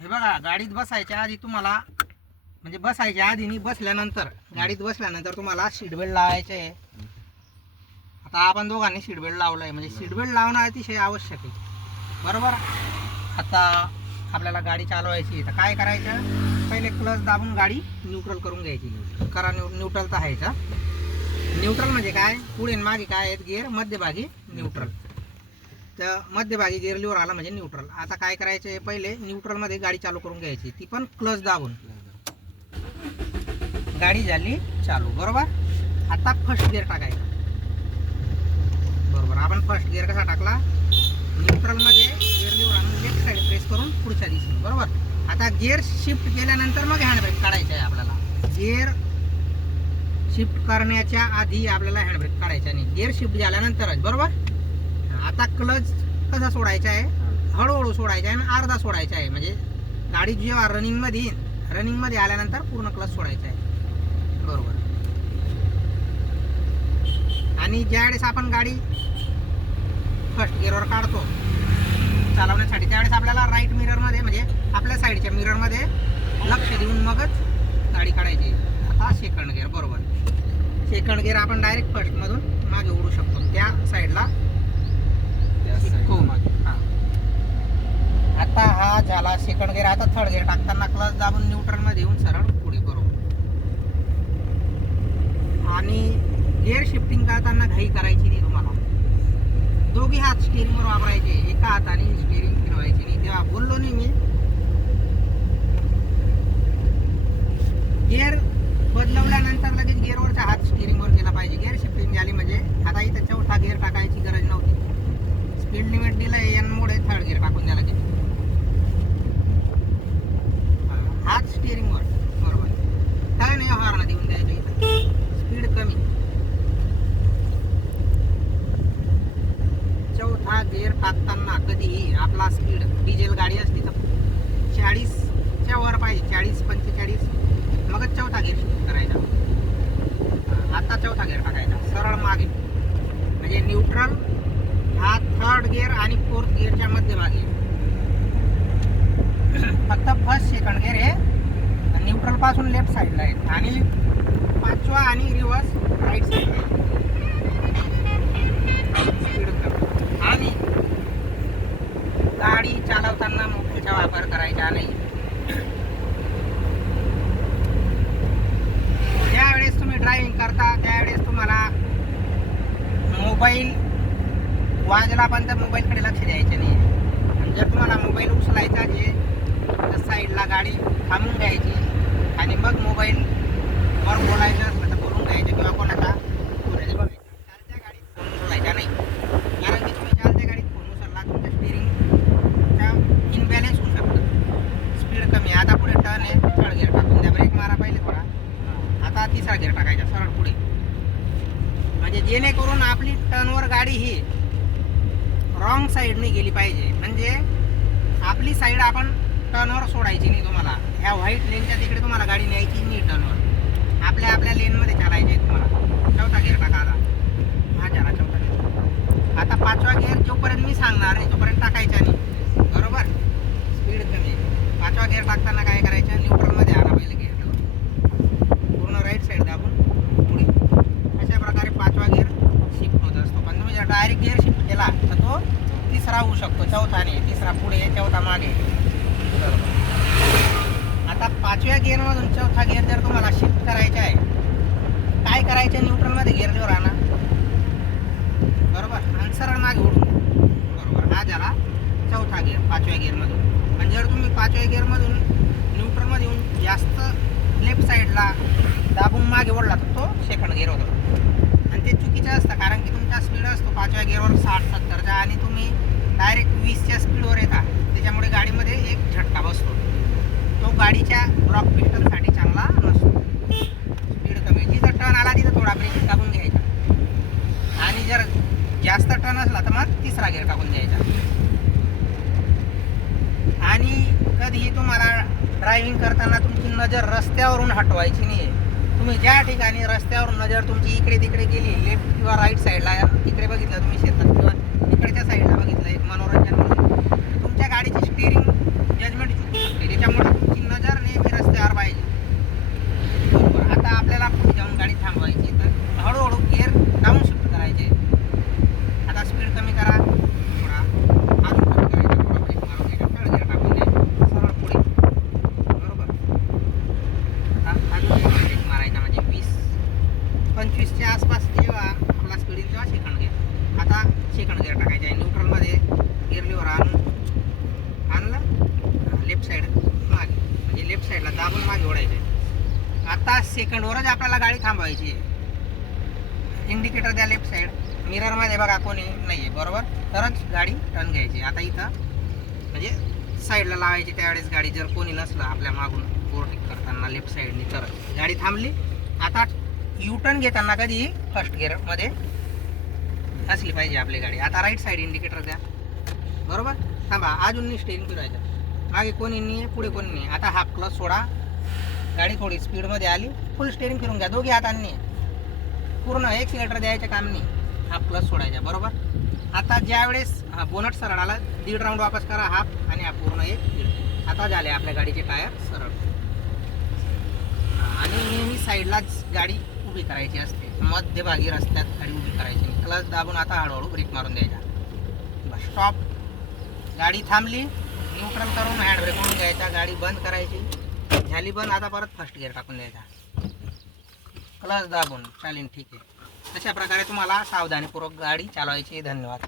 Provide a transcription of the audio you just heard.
हे बघा, गाडीत बसायच्या आधी तुम्हाला म्हणजे बसायच्या आधी नाही, बसल्यानंतर गाडीत बसल्यानंतर तुम्हाला सीट बेल्ट लावायचे आहे. आता आपण दोघांनी सीट बेल्ट लावलाय म्हणजे सीट बेल्ट लावणं अतिशय आवश्यक आहे, बरोबर. आता आपल्याला गाडी चालवायची तर काय करायचं, पहिले क्लच दाबून गाडी न्यूट्रल करून घ्यायची. करा न्यूट्रल तर आहेच. न्यूट्रल म्हणजे काय, पुढे मागे काय आहेत गिअर, मध्यभागी न्यूट्रल. तर मध्यभागी गिअर लिव्हर आला म्हणजे न्यूट्रल. आता काय करायचे, पहिले न्यूट्रलमध्ये गाडी चालू करून घ्यायची, ती पण क्लच दाबून. गाडी झाली चालू, बरोबर. आता फर्स्ट गिअर टाकायचा, बरोबर. आपण फर्स्ट गिअर कसा टाकला, न्यूट्रलमध्ये गिअर लिव्हर आणून लेफ्ट साईड प्रेस करून पुढच्या दिशेने, बरोबर. आता गिअर शिफ्ट केल्यानंतर मग हँडब्रेक काढायचा आहे आपल्याला. गिअर शिफ्ट करण्याच्या आधी आपल्याला हँडब्रेक काढायचा नाही, गिअर शिफ्ट झाल्यानंतरच, बरोबर. आता क्लच कसा सोडायचा आहे, हळूहळू सोडायचा आहे आणि अर्धा सोडायचा आहे. म्हणजे गाडी जेव्हा रनिंगमध्ये आल्यानंतर पूर्ण क्लच सोडायचा आहे, बरोबर. आणि ज्यावेळेस आपण गाडी फर्स्ट गिअरवर काढतो चालवण्यासाठी, त्यावेळेस आपल्याला राईट मिररमध्ये म्हणजे आपल्या साईडच्या मिररमध्ये लक्ष देऊन मगच गाडी काढायची. आता सेकंड गिअर, बरोबर. सेकंड गिअर आपण डायरेक्ट फर्स्टमधून मागे ओढू शकतो, त्या साईडला. आता हा झाला सेकंड गिअर. आता थर्ड गिअर टाकताना क्लच दाबून न्यूट्रलमध्ये येऊन सरळ पुढे, बरोबर. आणि गिअर शिफ्टिंग करताना घाई करायची नाही तुम्हाला. दोघी हात स्टीअरिंगवर वापरायचे, एका हाताने स्टीअरिंग फिरवायची नाही. तेव्हा बोललो नाही मी, गिअर बदलवल्यानंतर लगेच गिअरवरचा हात स्टीअरिंगवर गेला पाहिजे. गिअर शिफ्टिंग झाली म्हणजे आता इथं चौथा गिअर टाकायची गरज नव्हती. स्पीड लिमिट दिलं यांमुळे थर्ड गिअर टाकून द्यायला लागेल. हात स्टीअरिंगवर, बरोबर. काय नाही हॉर्न देऊन द्यायचं, इथं स्पीड कमी. चौथा गिअर टाकताना कधीही आपला स्पीड, डिझेल गाडी असली तर 40च्या वर पाहिजे, 40-45, मगच चौथा गिअर शिफ्ट करायचा. आता चौथा गिअर टाकायचा सरळ मागे, म्हणजे न्यूट्रल हा थर्ड गिअर आणि फोर्थ गिअरच्या मध्यभागी. फक्त फर्स्ट सेकंड गिअर हे न्यूट्रल पासून लेफ्ट साईडला आहेत आणि पाचवा आणि रिव्हर्स राईट साईडला. स्पीड कमी. आणि गाडी चालवताना मोबाईलचा वापर करायचा नाही. ज्यावेळेस तुम्ही ड्रायव्हिंग करता त्यावेळेस तुम्हाला मोबाईल वाजला पण तर मोबाईलकडे लक्ष द्यायचे नाही. आणि जर तुम्हाला मोबाईल उचलायचा जे तर साईडला गाडी थांबून द्यायची आणि मग मोबाईलवर बोलायचं असलं तर बोलून द्यायचं किंवा कोणाचा बोलायचं बघायचं. चालत्या गाडीत फोन उचलायचा नाही, कारण की तुम्ही चालत्या गाडीत फोन उचलला तुमच्या स्टीअरिंगचा इनबॅलेन्स होऊ शकतं. स्पीड कमी. आता पुढे टर्न आहे, थर्ड गिअर टाकून द्या. ब्रेक मारा पहिले थोडा. आता तिसरा गिअर टाकायचा सरळ पुढे, म्हणजे जेणेकरून आपली टर्नवर गाडी ही रॉंग साईडने गेली पाहिजे. म्हणजे आपली साईड आपण टर्नवर सोडायची नाही. तुम्हाला ह्या व्हाईट लेनच्या तिकडे तुम्हाला गाडी न्यायची नाही टर्नवर. आपल्या लेनमध्ये चालायचे आहे तुम्हाला. चौथा गिअर टाका. आता हा झाला चौथा गिअर. आता पाचवा गिअर जोपर्यंत मी सांगणार नाही तोपर्यंत टाकायचा नाही, बरोबर. स्पीड कमी आहे. पाचवा गिअर टाकताना काय करायचं, न्यूट्रलमध्ये आला पहिले गिअर पूर्ण राईट साईड दाबून पुढे. अशा प्रकारे पाचवा गिअर शिफ्ट होत असतो. पण तुम्ही जर डायरेक्ट गिअर शिफ्ट केला तर तो तिसरा होऊ शकतो. चौथाने, तिसरा पुढे, चौथा मागे. आता पाचव्या गिअरमधून चौथा गिअर जर तुम्हाला शिफ्ट करायचा आहे, काय करायचं, न्यूट्रलमध्ये गिअर लिव्हर आणा, बरोबर. आणि सरळ मागे ओढून, बरोबर. हा झाला चौथा गिअर पाचव्या गिअरमधून. म्हणजे जर तुम्ही पाचव्या गिअरमधून न्यूट्रलमध्ये येऊन जास्त लेफ्ट साईडला दाबून मागे ओढला तर तो सेकंड गिअर होतो. आणि ते चुकीचं असतं, कारण की तुमचा स्पीड असतो पाचव्या गिअरवर 60-70चा आणि तुम्ही डायरेक्ट 20च्या स्पीडवर येता. त्याच्यामुळे गाडीमध्ये एक झटका बसतो, तो गाडीच्या रॉक पिस्टनसाठी चांगला नसतो. स्पीड कमी. जिथं टर्न आला तिथं थोडा ब्रेक टाकून घ्यायचा आणि जर जास्त टर्न असला तर मग तिसरा गिअर टाकून द्यायचा. आणि कधीही तुम्हाला ड्रायव्हिंग करताना तुमची नजर रस्त्यावरून हटवायची नाही. तुम्ही ज्या ठिकाणी रस्त्यावरून नजर तुमची इकडे तिकडे गेली, लेफ्ट किंवा राईट साईडला, इकडे बघितलं तुम्ही शेतात किंवा इकडच्या साईडला बघितलं, एक मनोरंजन म्हणून तुमच्या गाडीची स्टीअरिंग जजमेंट चुकू शकते. त्याच्यामुळे तुमची नजर नेहमी रस्त्यावर पाहिजे. बरोबर. आता आपल्याला पुढे जाऊन गाडी थांबवायची तर हळूहळू गिअर डाऊन शिफ्ट करायचे. आता स्पीड कमी करा, थोडा अजून कमी करायचा, थोडा ब्रेक मारून घ्यायचा, थर्ड गिअर टाकून द्यायचा, सरळ पुढे. बरोबर. आता अजून एक ब्रेक मारायचा, म्हणजे 20-25च्या आसपास जेव्हा आपला स्पीड येईल तेव्हा सेकंड गिअर. आता सेकंड गिअर टाकायचा आहे. न्यूट्रलमध्ये गिअर लिव्हर आणलं, लेफ्ट साईड मागे, म्हणजे लेफ्ट साईडला दाबून मागे ओढायचं आहे. आता सेकंडवरच आपल्याला गाडी थांबवायची आहे. इंडिकेटर द्या लेफ्ट साईड. मिररमध्ये बघा कोणी नाही आहे, बरोबर, तरच गाडी टर्न घ्यायची. आता इथं म्हणजे साईडला लावायची, त्यावेळेस गाडी जर कोणी नसलं आपल्या मागून ओव्हरटेक करताना लेफ्ट साईडनी तर गाडी थांबली. आता यू टर्न घेताना कधी फर्स्ट गिअरमध्ये असली पाहिजे आपली गाडी. आता राईट साईड इंडिकेटर द्या, बरोबर. थांबा, अजून स्टेरिंग फिरवायचं, मागे कोणी नाही, पुढे कोणी नाही. आता हाफ क्लच सोडा, गाडी थोडी स्पीडमध्ये आली, फुल स्टेरिंग फिरून घ्या दोघी हातांनी, पूर्ण एक्सिलेटर द्यायचं काम नाही, हाफ क्लच सोडायचा, बरोबर. आता ज्यावेळेस बोनट सरळ आला, 1.5 राऊंड वापस करा हाफ, आणि हा पूर्ण 1.5. आता झाले आपल्या गाडीचे टायर सरळ. आणि नेहमी साईडलाच गाडी उभी करायची असते, मध्यभागी रस्त्यात गाडी उभी करायची. क्लच दाबून आता हळूहळू ब्रेक मारून द्यायचा. स्टॉप. गाडी थांबली, न्यूट्रल करून हँड ब्रेक म्हणून घ्यायचा, गाडी बंद करायची, झाली बंद. आता परत फर्स्ट गिअर टाकून द्यायचा, क्लच दाबून, चालेल, ठीक आहे. अशा प्रकारे तुम्हाला सावधानीपूर्वक गाडी चालवायची. धन्यवाद.